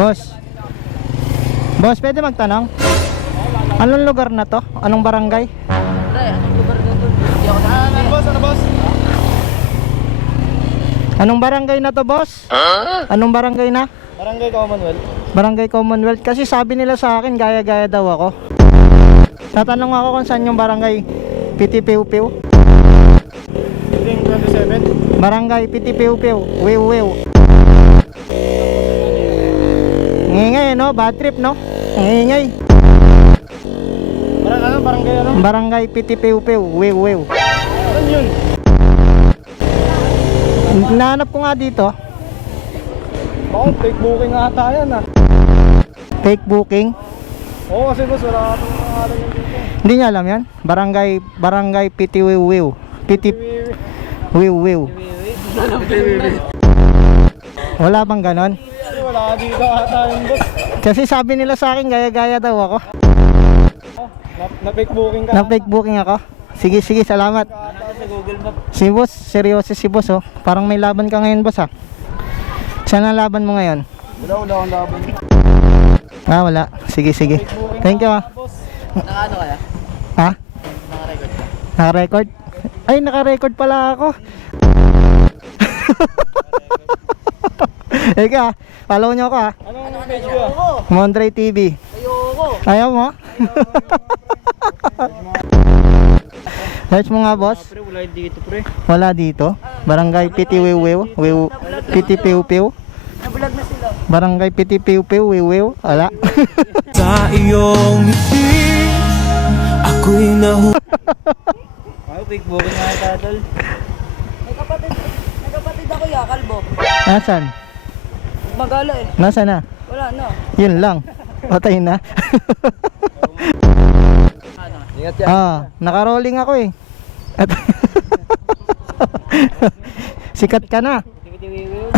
Boss. Boss, pwede magtanong? Anong lugar na to? Anong barangay? Anong lugar na to? Hindi ako nakakala. Boss, ano boss? Anong barangay na to, boss? Anong barangay na? Barangay Commonwealth. Barangay Commonwealth. Kasi sabi nila sa akin, gaya-gaya daw ako. Tatanong ako kung saan yung barangay Piti-Piu-Piu. Building 27. Barangay Piti-Piu-Piu. Wiw-wiw. Ngingay, no? Bad trip, no? Ngingay. Barangay ano? Barangay Piti-Piu-Piu. Wiw-wiw. Ano yun? Nahanap ko nga dito. Baka fake booking ata yan ah. Fake booking. Oo kasi boss, wala akong pangalan yung dito. Hindi niya alam yan? Barangay Piti-Wiw-wiw. Piti-Wiw-wiw. Wala bang ganon? Kasi wala dito ata yung boss. Kasi sabi nila sa akin, gaya-gaya daw ako. Na fake booking ka. Na fake booking ako. Sige, sige, salamat. Sa Google Map. Si boss, seryoso si boss, oh. Parang may laban ka ngayon, boss, ah. Saan ang laban mo ngayon? Wala akong laban. Ah, wala. Sige, sige. Thank you, ah. Nakaano kaya? Ha? Naka-record ka? Naka-record? Ay, naka-record pala ako. Eka, follow nyo ako, ah. Anong page ko? Mondre TV. Ayoko. Ayaw mo? Search mo nga, boss. Pre, wala dito pre. Wala dito. Barangay Piti-Wiw-wiw. Piti-Piu-Piu. Nabulag na sila. Barangay Piti-Piu-Piu. Wiw-wiw. Wala. Sa iyong ngiti ako'y Ay, fake booking ata tol. Nagkapatid ako ya, kalbo. Nasaan? Magala eh. Nasaan na? Wala na. Yun lang. Patay na. Ingat yan. Naka-rolling ako eh. At sikat ka na. Tiwi-tiwi.